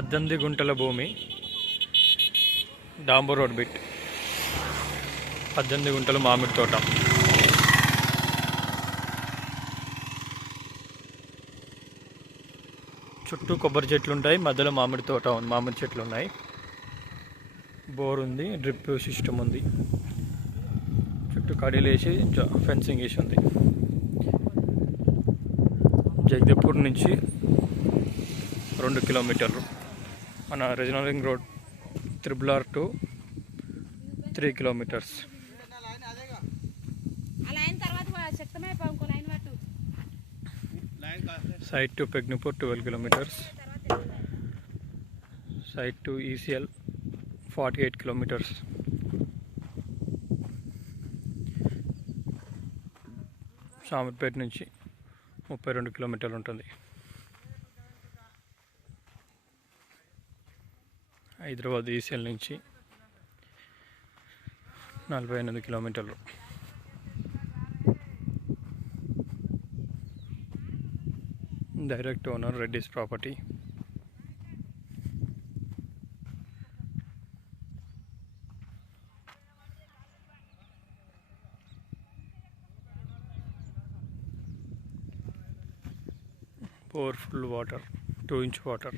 18 గుంటల భూమి, డాంబర్ road bit, 18 గుంటలు మామిడి తోట. చుట్టూ కొబ్బరి చెట్లు ఉంటాయి, మధ్యలో మామిడి తోట ఉంది, మామిడి చెట్లు ఉన్నాయి, బోర్ ఉంది, డ్రిప్ సిస్టమ్ ఉంది, చుట్టూ కడీలు వేసి ఫెన్సింగ్ వేసి ఉంది. జగదేపూర్ నుంచి 2 కిలోమీటర్లు. మన regional ring road RRR to 3 kilometres. Site to Pegnipur 12 kilometres. Site to ECL 48 kilometres. Shamirpet నుంచి 32 కిలోమీటర్లు ఉంటుంది. హైదరాబాద్ ECL నుంచి 48 కిలోమీటర్లు. Direct owner Reddy's property. Powerful water, 2-inch water.